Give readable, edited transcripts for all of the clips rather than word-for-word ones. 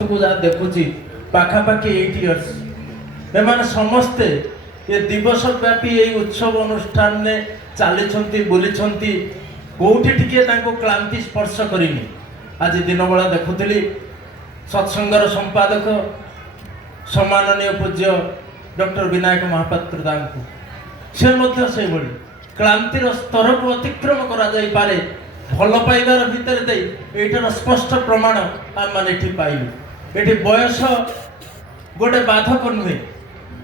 देखुची पाखापाखि 8 years एमाने समस्ते ये दिवस व्यापी ये उत्सव अनुष्ठान ने चली बुली कौटी टिके क्लांति स्पर्श करनी। आज दिन बेला देखुली सत्संगर संपादक सम्माननीय पूज्य डॉक्टर विनायक महापात्र से भली क्लांतिर स्तर को अतिक्रम करा जाई पारे भल पाइबार भितर दे एटार स्पष्ट प्रमाण आम मैंने पाइलु। ये बयस गोटे बाधक नुहे,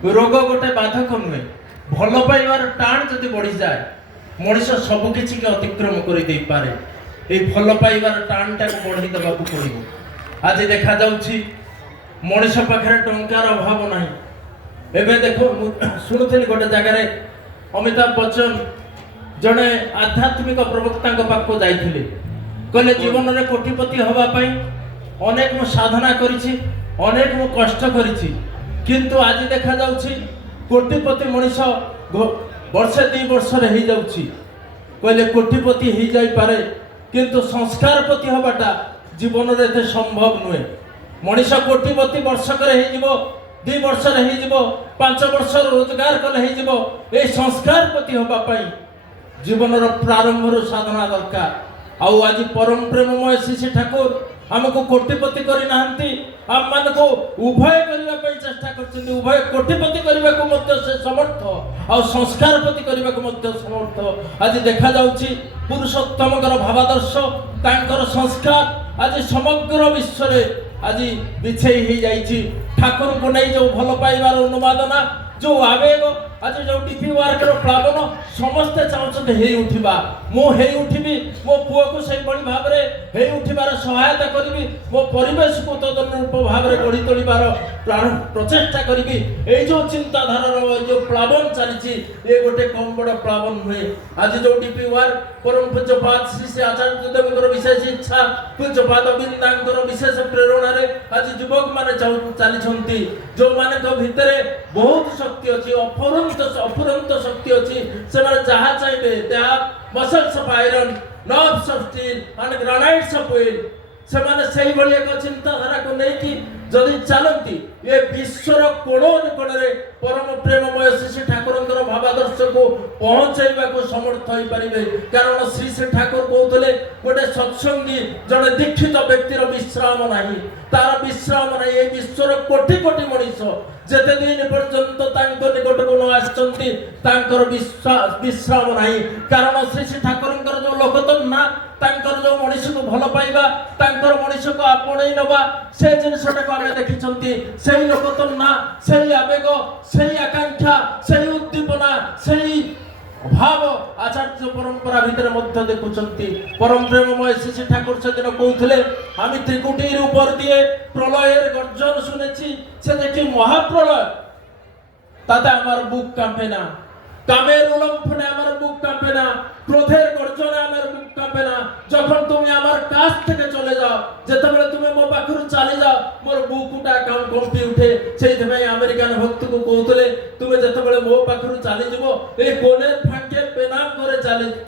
रोग गोटे बाधक नुहे, भल पाइबार टाण जदि बढ़ी जाए मनीष सबकि अतिक्रम कर भल पाइबार टाण टाक बढ़ी देवाक पड़ो। आज देखा जाउछि मनीष पाखे टंकार अभाव ना। एवं देखो शुणुली गोटे जगार अमिताभ बच्चन जड़े आध्यात्मिक प्रवक्ता पाखक जाइए, कहले जीवन में कोटिपति हवापाई अनेक मु साधना करिछि, अनेक मु कष्ट करिछि, किंतु आज देखा जाउछि कोटिपति मनीष वर्षे 2 वर्ष रे ही जाउछि। कहले कोटिपति ही जाई पारे किंतु संस्कारपति हवाटा जीवन रे एते संभव नुहे। मनीष कोटिपति वर्षक रे ही जीवो, 2 वर्ष रे ही जीवो, 5 वर्ष रोजगार कले ही जीवो। ए संस्कारपति हवा पाई जीवन प्रारंभ साधना दरकार। आउ आज परम प्रेममय श्री ठाकुर आमको कोटिपति करना आम मान को उभय करने चेष्टा कर, उभय कोटिपति करने को से समर्थ आ संस्कारपति करने को समर्थ। आज देखा जाउछि पुरुषोत्तम भावादर्श तांकर संस्कार आज समग्र विश्व में आज बिछई ही जाइछि। ठाकुर को नहीं जो भल पाइबार उन्मादना जो आवेग आज जो डीपी वार्कर प्लावन समस्ते चाहते हे उठा मु हे उठिबी मो पुओ को से बड़ी भाव में हे उठिबार सहायता करी मो परिवेश को तदनुरूप भाव में गढ़ी तोड़ार प्रचेषा करी। ये जो चिंताधारा जो प्लावन चली ये गोटे कम बड़ प्लावन नुहे। आज जो डीपी वार परम पूज्यपाद श्री श्री आचार्य देव विशेष इच्छा पूज्यपाद अविंदांकर विशेष प्रेरणा आज युवक माने चली जो मान भितर बहुत शक्ति अच्छी अफुरंत शक्ति अच्छी से जहाँ चाहिए muscles of iron nerves of steel and granites of oil से माने सही बड़ी एक चिंताधारा को लेकिन जदि चलती ये विश्वर कोण निकटने परम प्रेममय श्री ठाकुर भावादर्श को पहुंचाइबा को समर्थ हो पारे। कारण श्री श्री ठाकुर कहते गोटे सत्संगी जड़े दीक्षित व्यक्तिर विश्राम नहीं, तार विश्राम नहीं। ये विश्वर कोटि कोटि मनीष जेते दिन पर्यंत निकट को न आसर विश्राम नहीं। कारण श्री श्री ठाकुर जो लोकतम ना तांकर जो मनीष को भल पाइबा तांकर मनीष को आपणे नवा से जिनसटा को आमे देखिछंती सेही लोकतम ना सेही आवेग सेही आकांक्षा सेही उद्दीपना सेही भाव आचार्य परंपरा भितर मध्य देखुछंती। परम प्रेममय श्री ठाकुर से दिन कहउथले आमी त्रिकुटीर ऊपर दिए प्रलयर गर्जन शुनेछि से देखि महाप्रलय ताते आमार बुक कांपे ना, कामेर उलंफने आमार बुक कांपे ना, क्रोधेर गर्जने आमार बुक कांपे ना। जखन तुम आमार काछ থেকে চলে যাও যেতবেলে তুমি মো পাখরু চালি যাও মোর বুকুটা কম্পি উঠে। সেইতে ভাই আমেরিকান ভক্ত কো কৌতলে তুমি যেতবেলে মো পাখরু চালি যাব এই কোণের ফাঁকে প্রণাম করে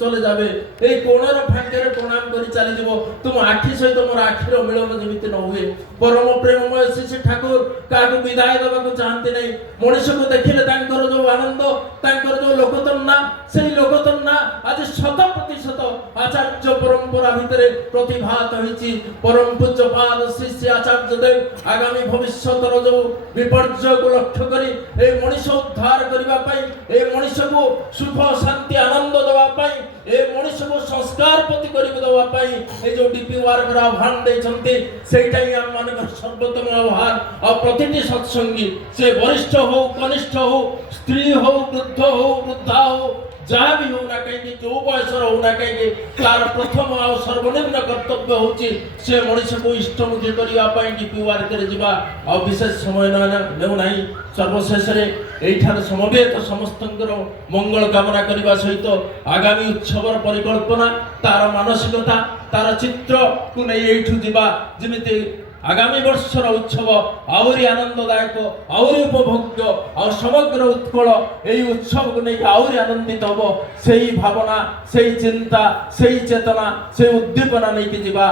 চলে যাবে, এই কোণের ফাঁকে প্রণাম করে চালি যাব তুমি আখি সহিত মোর আখির মিলন যেমিতি ন হুয়ে। परम प्रेममय श्री ठाकुर काकु विदाय देवा को चाहते नहीं। मनुष्य को देखिले तांकर जो आनंद तांकर जो लोकतम ना सेही लोकतम ना आज 100% आचार्य परंपरा भितर प्रतिभात होइछि। परम पूज्यपाद श्री श्री आचार्य देव आगामी भविष्यतर जो विपर्यय को लक्ष्य करी ए मनुष्य उद्धार करिबा पई ए मनुष्य को सुख शांति आनंद देवा पई ए मनुष्य को संस्कार प्रति करिबा देवा पई ए जो डीपी वार्कर आह्वान दैछन्ते सेटा ही हम मानक सर्वोत्तम आह्वान। और प्रतिटी सत्संगी से वरिष्ठ हो कनिष्ठ हो स्त्री हो वृद्ध हो वृद्धा हो जहाँ भी हो ना कहीं जो बयसर हो ना कहीं तार प्रथम आ सर्वनिम्न कर्तव्य होची से मनुष्य को इष्टमुखी करने डीपी वार्कर जीवा आ विशेष समय नेउ नहीं। सर्वशेष एठार समवेत समस्तंकर मंगल कामना करने सहित आगामी उत्सवर परिकल्पना तार मानसिकता तार चित्र को नहीं एठू जीवा जेमिति आगामी वर्षर उत्सव आहरी आनंददायक आहरी उपभोग्य और समग्र उत्कल यही उत्सव को लेकिन आहरी आनंदित हम से भावना से चिंता से चेतना से उद्दीपना नहीं कि जीवा।